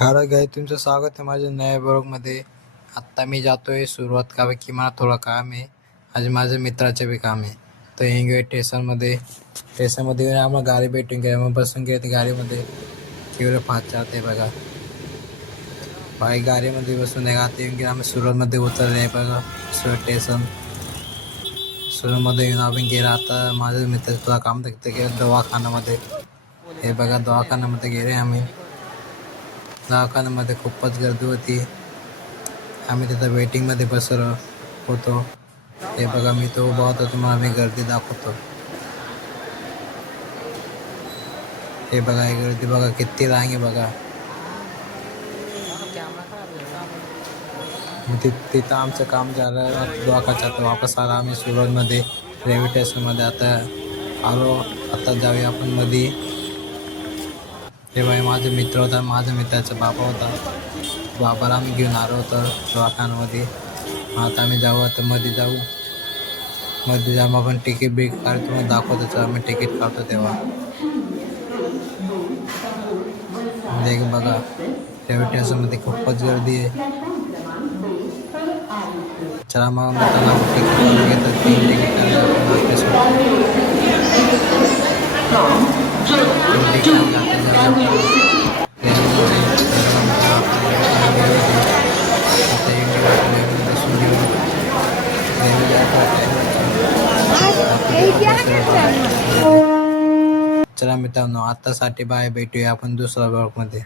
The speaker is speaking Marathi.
हॅलो गाय, तुमचं स्वागत आहे माझ्या नव्या ब्लॉगमध्ये. आत्ता मी जातोय सुरुवात का की मला थोडं काम आहे. आज माझ्या मित्राचे बी काम आहे. तर येंगे स्टेशनमध्ये येऊन आम्हाला गाडी भेटून घ्या. मग बसून घ्या ती गाडीमध्ये. केवढं फास्ट चालते बघा. बाईक गाडीमध्ये बसून आहे. आता येऊन गेला आम्ही सुरतमध्ये उतरले आहे बघा. सुरतमध्ये येऊन आम्ही गेला. आता माझ्या मित्राचं थोडं काम तिथे गेलं दवाखान्यामध्ये. हे बघा दवाखान्यामध्ये गेले आम्ही. दवाखान्यामध्ये खूपच गर्दी होती. आम्ही तिथं वेटिंगमध्ये बसलो होतो. हे बघा मी तो उभा होतो, तुम्हाला मी गर्दी दाखवतो. हे बघा ही गर्दी बघा, किती रांग आहे बघा. तिथं आमचं काम झालं. दवाखान्यात वापस आला आम्ही सुरतमध्ये रेल्वे स्टेशनमध्ये. आता आलो, आता जाऊया आपण मध्ये. हे बाई माझा मित्र होता, माझ्या मित्राचा बाबा होता. बाबाला आम्ही घेऊन आलो होतो दवाखान्यामध्ये. आता आम्ही जाऊ, आता मध्ये जाऊ आपण तिकीट बिक काढतो, तुम्हाला दाखवतो आम्ही तिकीट काढतो तेव्हा. देख बघा रेल्वे स्टेशनमध्ये खूपच गर्दी आहे. चला मग मित्रांनो आपण तिकीट काढून घेतो. 3 तिकीट चला मित्रांनो, आतासाठी बाय, भेटूया आपण दुसऱ्या ब्लॉगमध्ये.